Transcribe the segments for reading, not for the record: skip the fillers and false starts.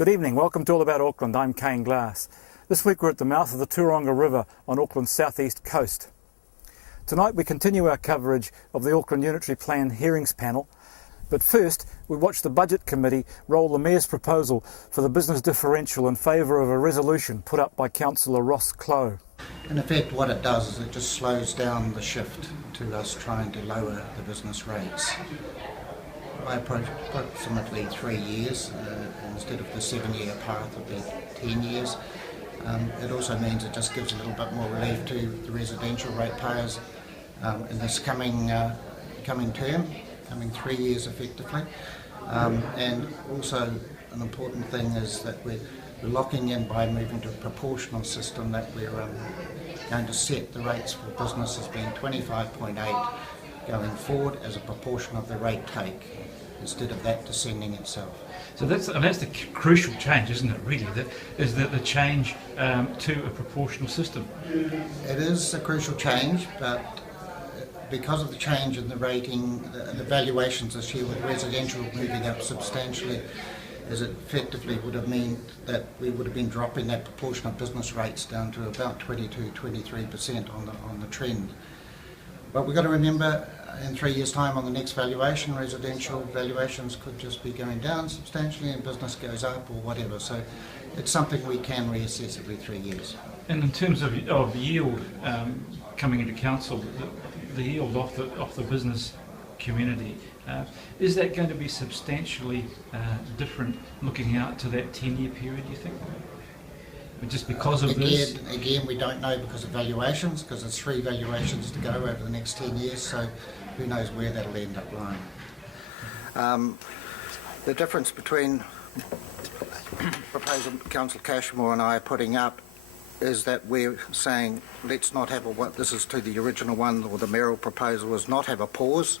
Good evening, welcome to All About Auckland. I'm Kane Glass. This week we're at the mouth of the Tauranga River on Auckland's southeast coast. Tonight we continue our coverage of the Auckland Unitary Plan hearings panel, but first we watch the Budget Committee roll the Mayor's proposal for the business differential in favour of a resolution put up by Councillor Ross Clough. In effect, what it does is it just slows down the shift to us trying to lower the business rates by approximately 3 years. Instead of the 7-year path, it'll be 10 years. It also means it just gives a little bit more relief to the residential ratepayers in this coming term, coming 3 years effectively. And also an important thing is that we're locking in by moving to a proportional system that we're going to set the rates for business as being 25.8 going forward as a proportion of the rate take, instead of that descending itself. So that's the crucial change, isn't it, really? That the change to a proportional system. It is a crucial change, but because of the change in the rating, the valuations this year with residential moving up substantially, as it effectively would have meant that we would have been dropping that proportion of business rates down to about 22-23% on the trend. But we've got to remember, in 3 years' time on the next valuation, residential valuations could just be going down substantially and business goes up or whatever. So it's something we can reassess every 3 years. And in terms of yield coming into council, the yield off the business community, is that going to be substantially different looking out to that 10-year period, do you think? Just because of this? Again, we don't know because of valuations, because there's 3 valuations to go over the next 10 years, so who knows where that'll end up lying. The difference between proposal Councillor Cashmore and I are putting up is that we're saying let's not have this is to the original one, or the mayoral proposal was not have a pause,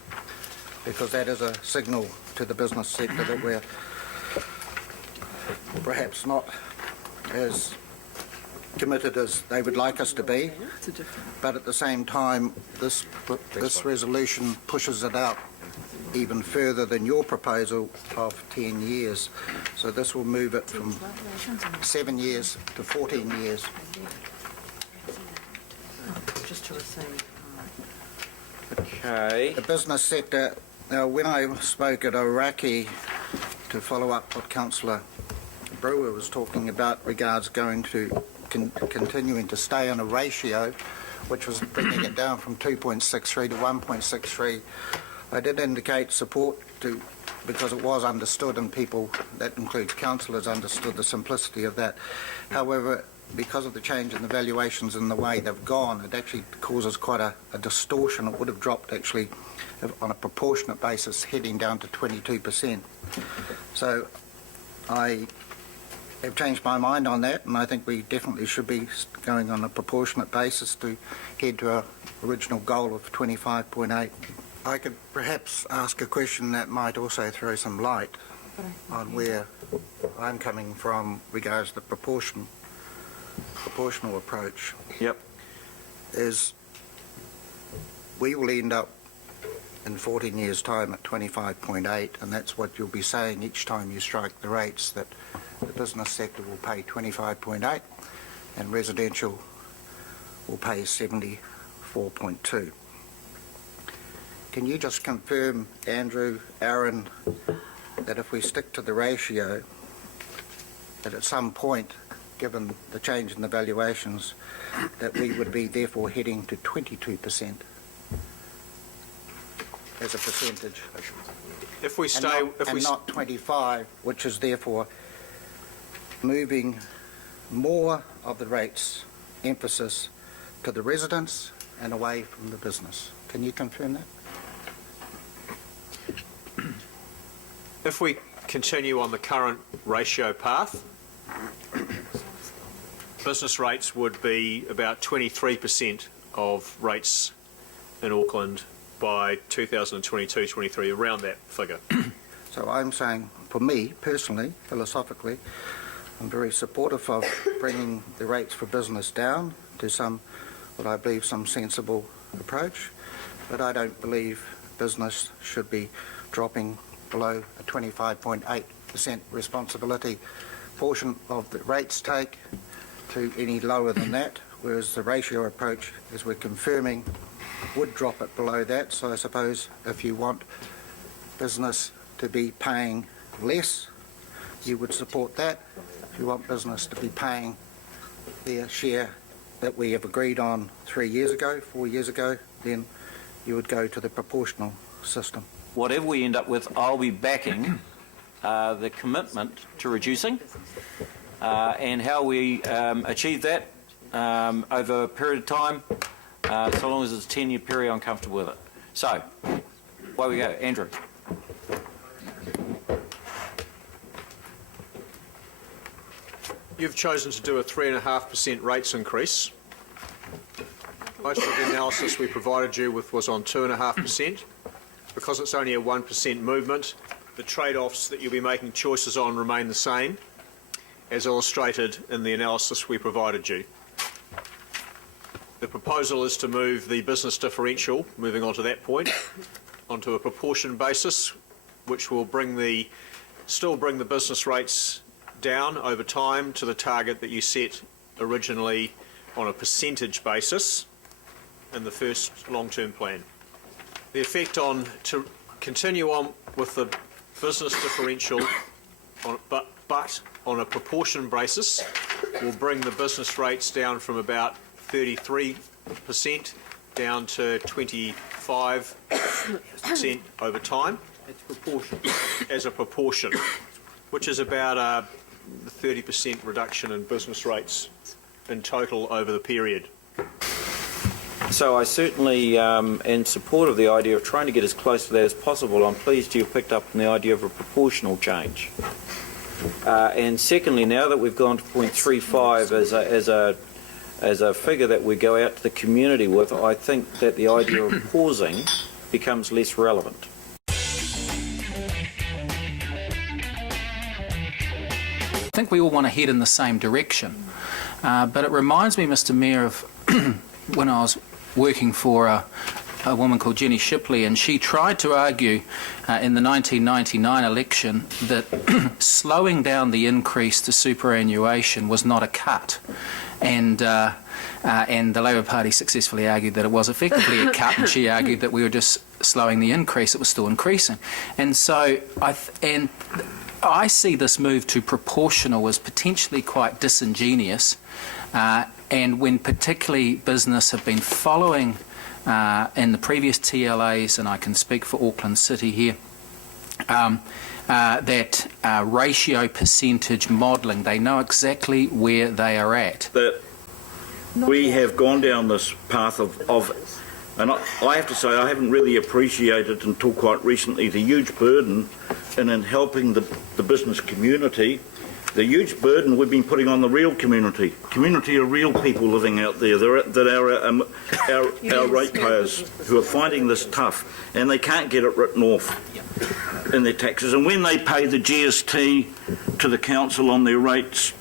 because that is a signal to the business sector that we're perhaps not as committed as they would like us to be, but at the same time this resolution pushes it out even further than your proposal of 10 years. So this will move it from 7 years to 14 years. Okay. The business sector, now when I spoke at Iraqi to follow up what Councillor Brewer was talking about regards going to continuing to stay on a ratio which was bringing it down from 2.63 to 1.63, I did indicate support to, because it was understood and people, that includes councillors, understood the simplicity of that. However, because of the change in the valuations and the way they've gone, it actually causes quite a distortion. It would have dropped actually on a proportionate basis heading down to 22%. So I have changed my mind on that, and I think we definitely should be going on a proportionate basis to head to our original goal of 25.8. I could perhaps ask a question that might also throw some light on where I'm coming from regards the proportional approach. Yep. Is we will end up in 14 years' time at 25.8, and that's what you'll be saying each time you strike the rates, that the business sector will pay 25.8 and residential will pay 74.2. Can you just confirm, Andrew, Aaron, that if we stick to the ratio, that at some point, given the change in the valuations, that we would be therefore heading to 22% as a percentage? If we stay, not 25, which is therefore moving more of the rates emphasis to the residents and away from the business. Can you confirm that? if we continue on the current ratio path, business rates would be about 23% of rates in Auckland by 2022-23, around that figure. So I'm saying, for me personally, philosophically, I'm very supportive of bringing the rates for business down to what I believe some sensible approach, but I don't believe business should be dropping below a 25.8% responsibility proportion of the rates take to any lower than that, whereas the ratio approach, as we're confirming, would drop it below that. So I suppose if you want business to be paying less, you would support that. If you want business to be paying their share that we have agreed on 4 years ago, then you would go to the proportional system. Whatever we end up with, I'll be backing the commitment to reducing, and how we achieve that over a period of time, so long as it's a 10-year period, I'm comfortable with it. So, away we go. Andrew. You've chosen to do a 3.5% rates increase. Most of the analysis we provided you with was on 2.5%. Because it's only a 1% movement, the trade-offs that you'll be making choices on remain the same, as illustrated in the analysis we provided you. The proposal is to move the business differential, moving on to that point, onto a proportion basis, which will still bring the business rates down over time to the target that you set originally on a percentage basis in the first long-term plan. The effect to continue on with the business differential, but on a proportion basis, will bring the business rates down from about 33% down to 25% over time. As a proportion, which is about a 30% reduction in business rates in total over the period. So I certainly am in support of the idea of trying to get as close to that as possible. I'm pleased you picked up on the idea of a proportional change. And secondly, now that we've gone to 0.35 as a figure that we go out to the community with, I think that the idea of pausing becomes less relevant. I think we all want to head in the same direction, but it reminds me, Mr. Mayor, of when I was working for a woman called Jenny Shipley, and she tried to argue in the 1999 election that slowing down the increase to superannuation was not a cut, and the Labour Party successfully argued that it was effectively a cut, and she argued that we were just slowing the increase; it was still increasing, and so I see this move to proportional as potentially quite disingenuous, and when particularly business have been following in the previous TLAs, and I can speak for Auckland City here, that ratio percentage modelling, they know exactly where they are at. That we have gone down this path of and I have to say I haven't really appreciated until quite recently the huge burden in helping the business community, the huge burden we've been putting on the real community of real people living out there, that our ratepayers who are finding this tough, and they can't get it written off in their taxes. And when they pay the GST to the council on their rates,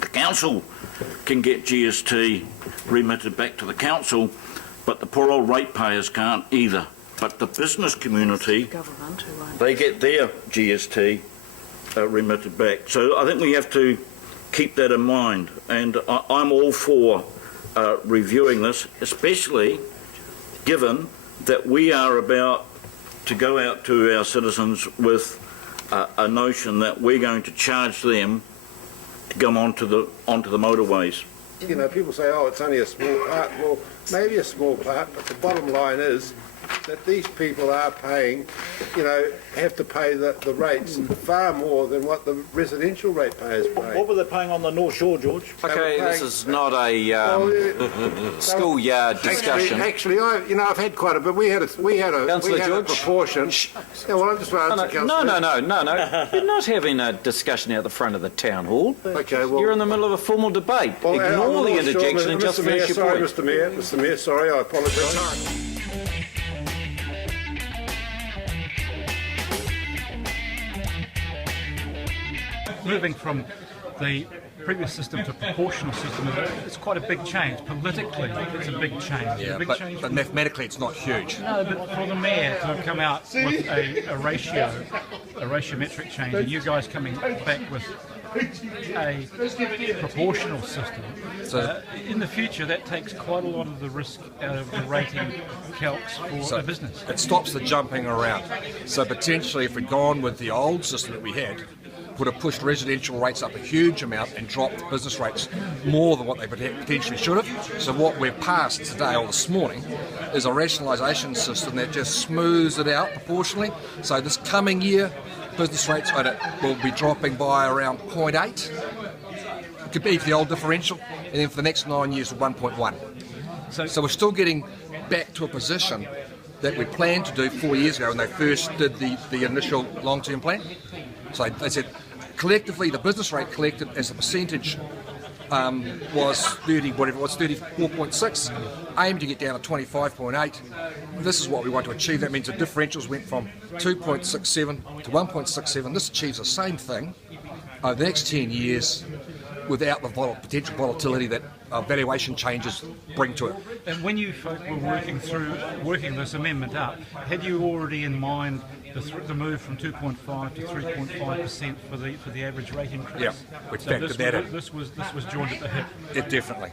the council can get GST remitted back to the council, but the poor old ratepayers can't either. But the business community, they get their GST remitted back. So I think we have to keep that in mind, and I'm all for reviewing this, especially given that we are about to go out to our citizens with a notion that we're going to charge them to come onto the motorways. You know, people say, oh, it's only a small part. Well, maybe a small part, but the bottom line is that these people are paying, have to pay the rates far more than what the residential ratepayers pay. What were they paying on the North Shore, George? Okay, this is not a schoolyard discussion. Actually, I've had quite a bit. We had a proportion. Yeah, well, I'm just answering, Councillor. No. You're not having a discussion out the front of the town hall. Okay, well, you're in the middle of a formal debate. Well, ignore the interjection and just finish your point. Mr. Mayor, sorry, I apologise. Moving from the previous system to a proportional system, it's quite a big change. Politically, it's a big change. Yeah, but mathematically it's not huge. No, but for the mayor to come out with a ratiometric change, and you guys coming back with a proportional system, in the future that takes quite a lot of the risk out of the rating calcs for a business. It stops the jumping around. So potentially if we'd gone with the old system that we had, would have pushed residential rates up a huge amount and dropped business rates more than what they potentially should have. So what we've passed today or this morning is a rationalisation system that just smooths it out proportionally. So this coming year, business rates will be dropping by around 0.8. It could be for the old differential, and then for the next 9 years, 1.1. So we're still getting back to a position that we planned to do 4 years ago when they first did the initial long-term plan. So they said, collectively, the business rate collected as a percentage was 34.6, aimed to get down to 25.8. This is what we want to achieve. That means the differentials went from 2.67 to 1.67. This achieves the same thing over the next 10 years without the potential volatility that valuation changes bring to it. And when you folk were working this amendment up, had you already in mind the move from 2.5 to 3.5% for the average rate increase? Yeah, we factored that in. This was joined at the hip. It definitely.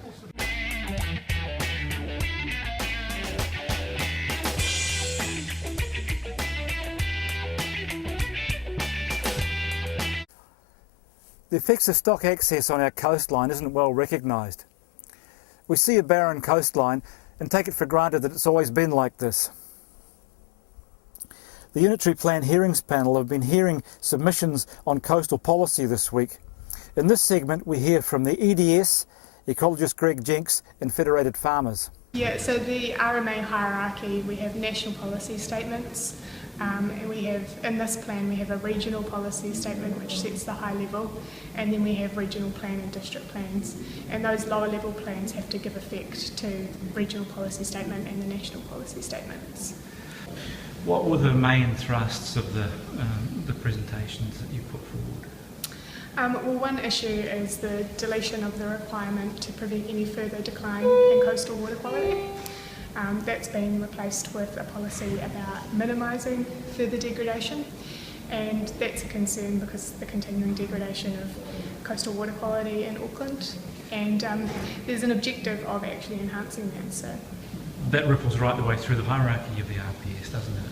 The effects of stock access on our coastline isn't well recognised. We see a barren coastline and take it for granted that it's always been like this. The Unitary Plan Hearings Panel have been hearing submissions on coastal policy this week. In this segment we hear from the EDS, ecologist Greg Jenks and Federated Farmers. Yeah, so the RMA hierarchy, we have national policy statements, and we have, in this plan, we have a regional policy statement which sets the high level, and then we have regional plan and district plans. And those lower level plans have to give effect to regional policy statement and the national policy statements. What were the main thrusts of the presentations that you put forward? Well, one issue is the deletion of the requirement to prevent any further decline in coastal water quality. That's been replaced with a policy about minimising further degradation, and that's a concern because of the continuing degradation of coastal water quality in Auckland, and there's an objective of actually enhancing that. So that ripples right the way through the hierarchy of the RPS, doesn't it?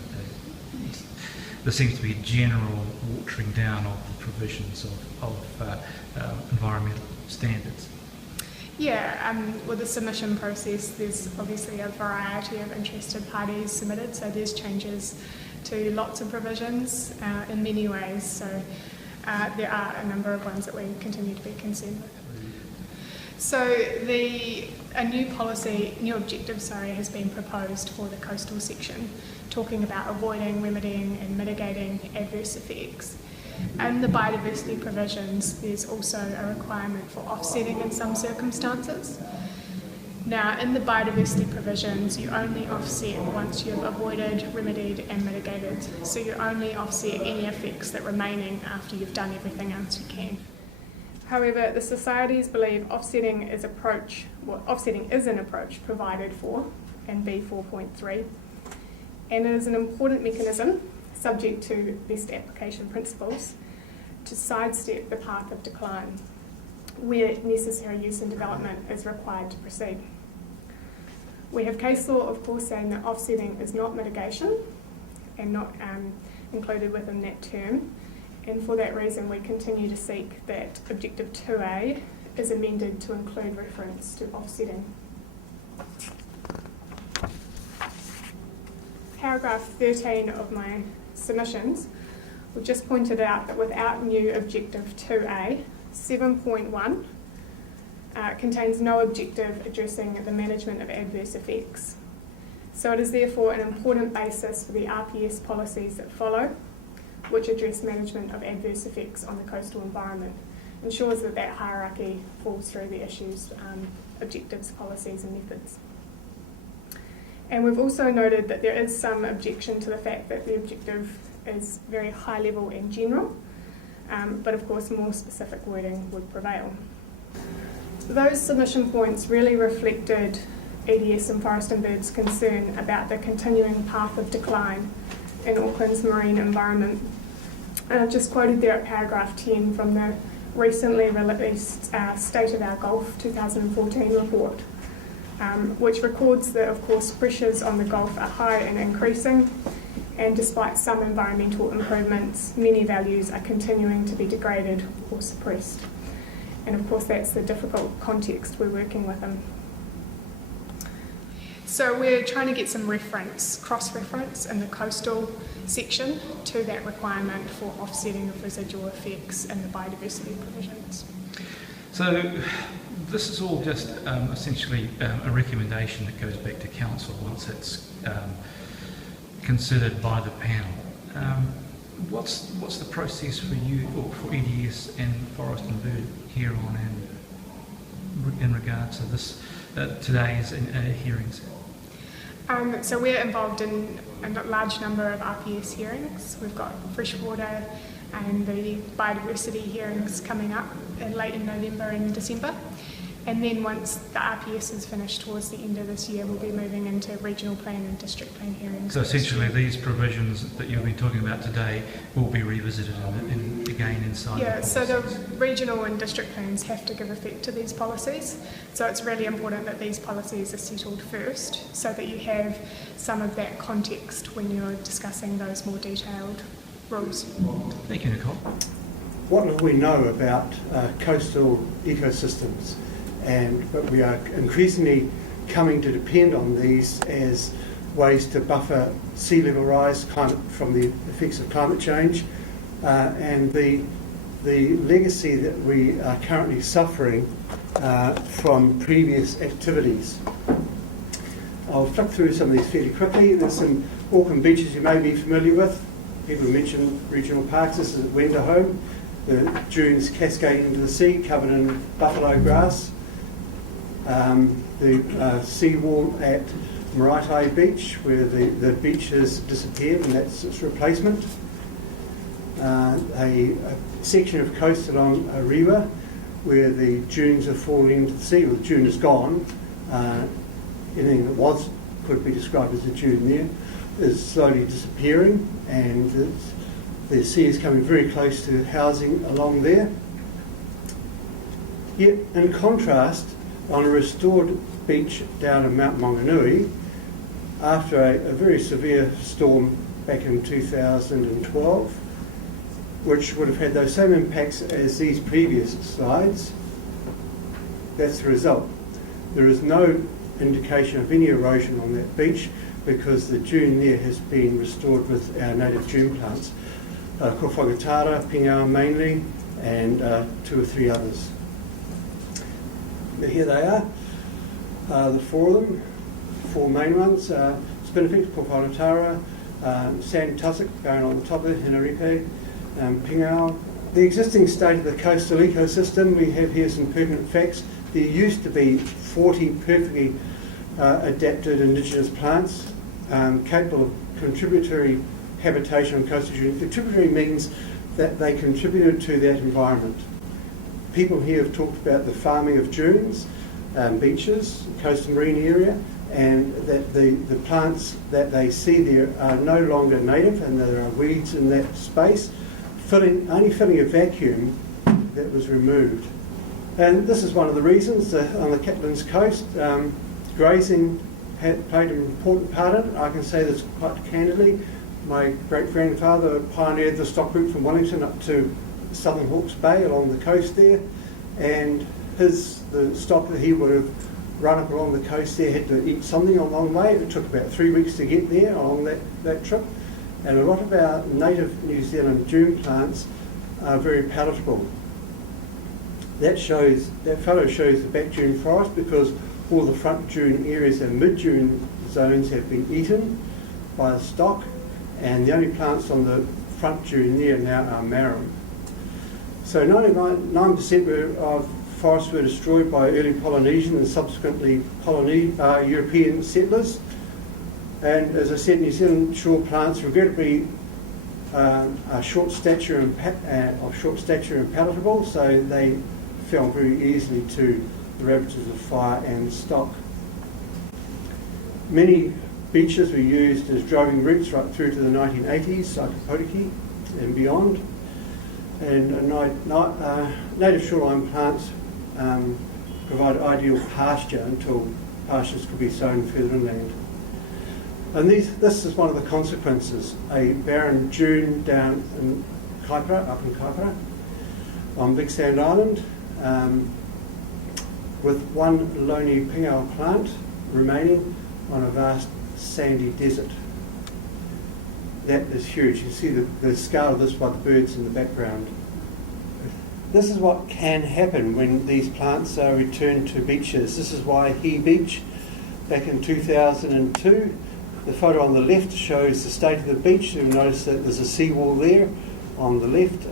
There seems to be a general watering down of the provisions of environmental standards. Yeah, with the submission process, there's obviously a variety of interested parties submitted, so there's changes to lots of provisions in many ways, so there are a number of ones that we continue to be concerned with. So a new objective, has been proposed for the coastal section, talking about avoiding, remedying and mitigating adverse effects. In the biodiversity provisions, there's also a requirement for offsetting in some circumstances. Now, in the biodiversity provisions, you only offset once you've avoided, remedied and mitigated. So you only offset any effects that are remaining after you've done everything else you can. However, the societies believe offsetting is an approach provided for in B4.3, and it is an important mechanism, subject to best application principles, to sidestep the path of decline where necessary use and development is required to proceed. We have case law, of course, saying that offsetting is not mitigation and not included within that term, and for that reason we continue to seek that Objective 2A is amended to include reference to offsetting. Paragraph 13 of my submissions, we've just pointed out that without new Objective 2A, 7.1 contains no objective addressing the management of adverse effects. So it is therefore an important basis for the RPS policies that follow, which address management of adverse effects on the coastal environment, ensures that that hierarchy falls through the issues, objectives, policies and methods. And we've also noted that there is some objection to the fact that the objective is very high level and general, but of course more specific wording would prevail. Those submission points really reflected EDS and Forest and Bird's concern about the continuing path of decline in Auckland's marine environment. And I've just quoted there at paragraph 10 from the recently released State of Our Gulf 2014 report, which records that, of course, pressures on the Gulf are high and increasing, and despite some environmental improvements, many values are continuing to be degraded or suppressed. And of course, that's the difficult context we're working within. So we're trying to get some cross-reference in the coastal section to that requirement for offsetting of residual effects and the biodiversity provisions. So this is all just essentially a recommendation that goes back to council once it's considered by the panel. What's the process for you, or for EDS and Forest and Bird here on in regards to this today's hearings? So we're involved in a large number of RPS hearings. We've got freshwater and the biodiversity hearings coming up late in November and December. And then once the RPS is finished towards the end of this year, we'll be moving into regional plan and district plan hearings. So essentially these provisions that you've been talking about today will be revisited and again inside the policies. So the regional and district plans have to give effect to these policies. So it's really important that these policies are settled first so that you have some of that context when you're discussing those more detailed rules. Thank you, Nicole. What do we know about coastal ecosystems? But we are increasingly coming to depend on these as ways to buffer sea level rise from the effects of climate change, and the legacy that we are currently suffering from previous activities. I'll flick through some of these fairly quickly. There's some Auckland beaches you may be familiar with. People mention regional parks. This is at Wendohome. The dunes cascading into the sea, covered in buffalo grass. The seawall at Maraetai Beach, where the beach has disappeared and that's its replacement. A section of coast along Ariwa, where the dunes are falling into the sea, or the dune is gone. Anything that could be described as a dune there is slowly disappearing, and the sea is coming very close to housing along there. Yet, in contrast, on a restored beach down in Mount Maunganui, after a very severe storm back in 2012, which would have had those same impacts as these previous slides, that's the result. There is no indication of any erosion on that beach because the dune there has been restored with our native dune plants, Kowhakatara, Pingao mainly, and 2 or 3 others. Here they are, the 4 of them, 4 main ones, Spinifex, Kowhakatara, Sandy Tussock going on the top of it, Heneripe, Pingao. The existing state of the coastal ecosystem, we have here some pertinent facts. There used to be 40 perfectly adapted indigenous plants capable of contributory habitation on coastal dunes. Contributory means that they contributed to that environment. People here have talked about the farming of dunes, beaches, coastal marine area, and that the plants that they see there are no longer native and there are weeds in that space, only filling a vacuum that was removed. And this is one of the reasons on the Catlins coast, grazing played an important part in it. I can say this quite candidly. My great-grandfather pioneered the stock route from Wellington up to Southern Hawke's Bay along the coast there, and the stock that he would have run up along the coast there had to eat something along the way. It took about 3 weeks to get there along that trip, and a lot of our native New Zealand dune plants are very palatable. That photo shows the back dune forest because all the front dune areas and mid dune zones have been eaten by the stock, and the only plants on the front dune there now are marram. So 99% of forests were destroyed by early Polynesian and subsequently European settlers. And as I said, New Zealand shore plants regrettably are short stature and palatable, so they fell very easily to the ravages of fire and stock. Many beaches were used as driving routes right through to the 1980s, Saikapotiki and beyond. And native shoreline plants provide ideal pasture until pastures could be sown further inland. And this is one of the consequences. A barren dune down in Kaipara, up in Kaipara, on Big Sand Island, with one lonely pingao plant remaining on a vast sandy desert. That is huge. You see the scale of this by the birds in the background. This is what can happen when these plants are returned to beaches. This is Waihi Beach back in 2002. The photo on the left shows the state of the beach. You'll notice that there's a seawall there on the left.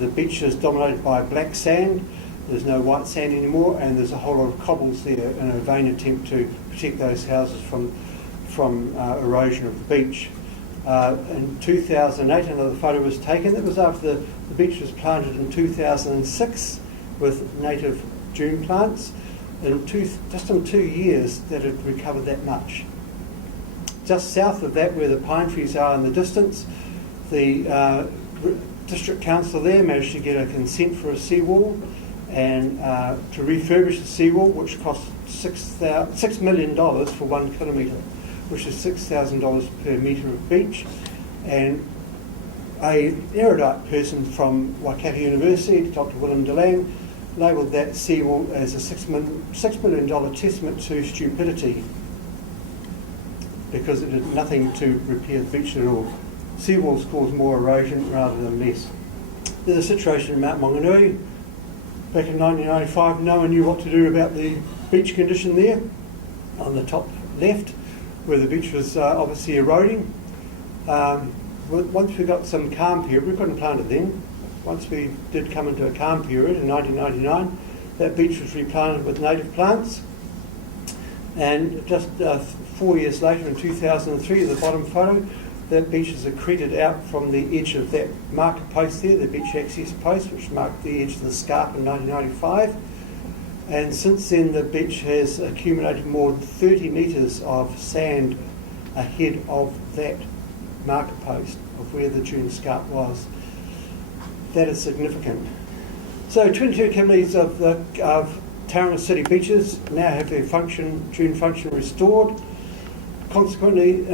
The beach is dominated by black sand. There's no white sand anymore, and there's a whole lot of cobbles there in a vain attempt to protect those houses from erosion of the beach. In 2008, another photo was taken. That was after the beach was planted in 2006 with native dune plants. Just in 2 years, that had recovered that much. Just south of that, where the pine trees are in the distance, the district council there managed to get a consent for a seawall and to refurbish the seawall, which cost $6 million for 1 kilometre, which is $6,000 per metre of beach. And an erudite person from Waikato University, Dr. Willem DeLang, labelled that seawall as a $6 million testament to stupidity, because it did nothing to repair the beach at all. Seawalls cause more erosion rather than less. There's a situation in Mount Maunganui. Back in 1995, no one knew what to do about the beach condition there, on the top left, where the beach was obviously eroding. Once we got some calm period, we couldn't plant it then. Once we did come into a calm period in 1999, that beach was replanted with native plants. And just 4 years later, in 2003, the bottom photo, that beach is accreted out from the edge of that marker post there, the beach access post, which marked the edge of the scarp in 1995. And since then, the beach has accumulated more than 30 metres of sand ahead of that marker post of where the dune scarp was. That is significant. So 22 kilometres of Tauranga City beaches now have their dune function restored. Consequently,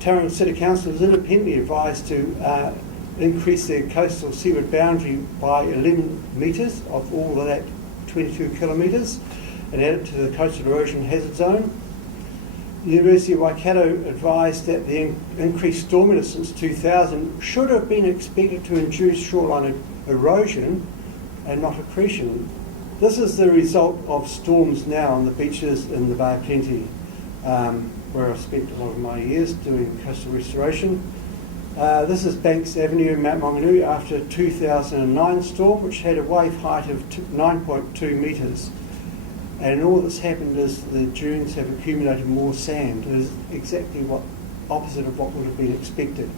Tauranga City Council is independently advised to increase their coastal seaward boundary by 11 metres of all of that 22 kilometres and add it to the coastal erosion hazard zone. The University of Waikato advised that the increased storminess since 2000 should have been expected to induce shoreline erosion and not accretion. This is the result of storms now on the beaches in the Bay of Plenty, where I've spent a lot of my years doing coastal restoration. This is Banks Avenue in Mount Maunganui after a 2009 storm, which had a wave height of 9.2 metres. And all that's happened is the dunes have accumulated more sand. It is exactly opposite of what would have been expected.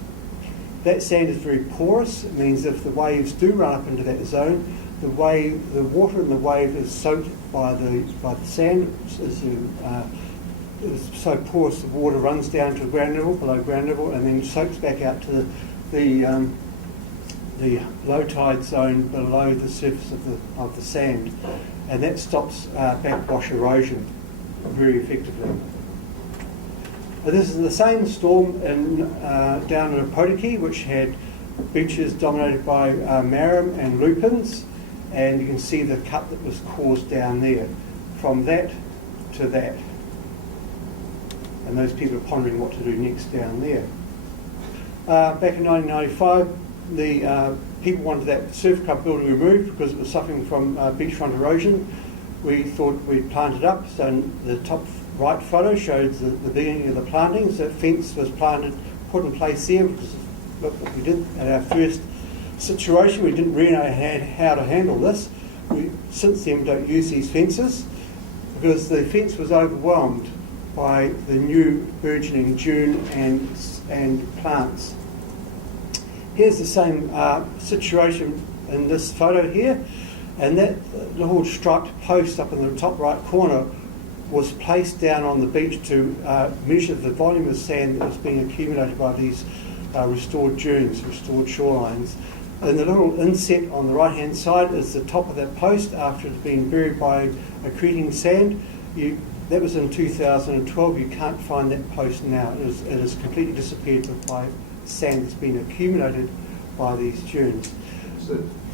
That sand is very porous. It means if the waves do run up into that zone, the water in the wave is soaked by the sand. It's so porous the water runs down to ground level, below ground level, and then soaks back out to the low tide zone below the surface of the sand, and that stops backwash erosion very effectively. This is the same storm down in Opotiki, which had beaches dominated by marram and lupins, and you can see the cut that was caused down there, from that to that. And those people are pondering what to do next down there. Back in 1995, the people wanted that surf club building removed because it was suffering from beachfront erosion. We thought we'd plant it up. So the top right photo shows the beginning of the plantings. That fence was put in place there because look what we did at our first situation. We didn't really know how to handle this. We since then don't use these fences because the fence was overwhelmed by the new burgeoning dune and plants. Here's the same situation in this photo here, and that little striped post up in the top right corner was placed down on the beach to measure the volume of sand that was being accumulated by these restored dunes, restored shorelines. And the little inset on the right hand side is the top of that post after it's been buried by accreting sand. That was in 2012. You can't find that post now. It has completely disappeared by sand that's been accumulated by these dunes.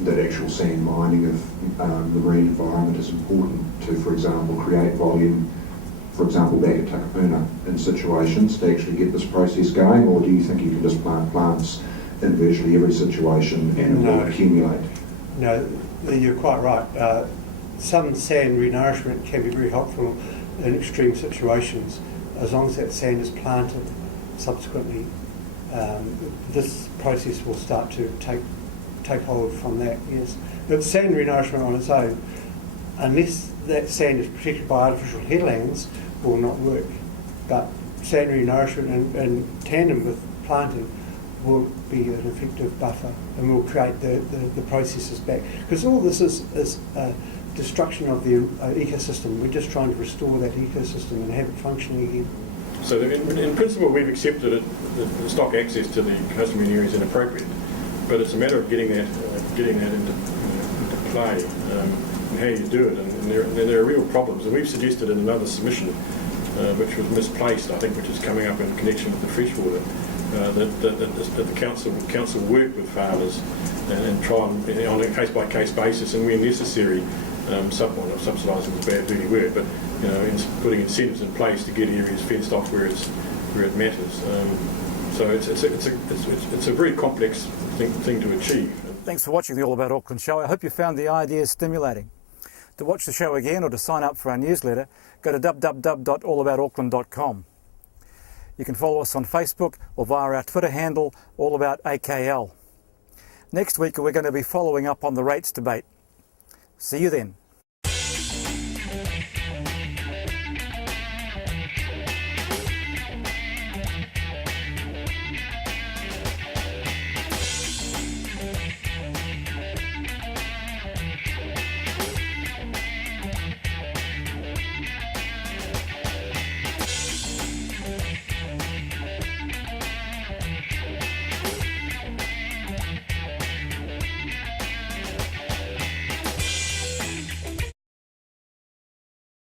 That actual sand mining of the marine environment is important to, for example, create volume, for example, back at Takapuna in situations to actually get this process going, or do you think you can just plant plants in virtually every situation and it will accumulate? No, you're quite right. Some sand renourishment can be very helpful in extreme situations, as long as that sand is planted subsequently. This process will start to take hold from that, yes. But sand renourishment on its own, unless that sand is protected by artificial headlands, will not work. But sand renourishment in tandem with planting will be an effective buffer and will create the processes back. Because all this is destruction of the ecosystem. We're just trying to restore that ecosystem and have it functioning again. So in principle, we've accepted it, the stock access to the coastal marine area is inappropriate, but it's a matter of getting that into play and how you do it. And there are real problems. And we've suggested in another submission, which was misplaced, I think, which is coming up in connection with the freshwater, that the council work with farmers and try on a case-by-case basis, and where necessary, subsidising is a bad dirty word, but putting incentives in place to get areas fenced off where it matters. So it's a very complex thing to achieve. Thanks for watching the All About Auckland show. I hope you found the ideas stimulating. To watch the show again or to sign up for our newsletter, go to www.allaboutauckland.com. You can follow us on Facebook or via our Twitter handle, AllAboutAKL. Next week we're going to be following up on the rates debate. See you then.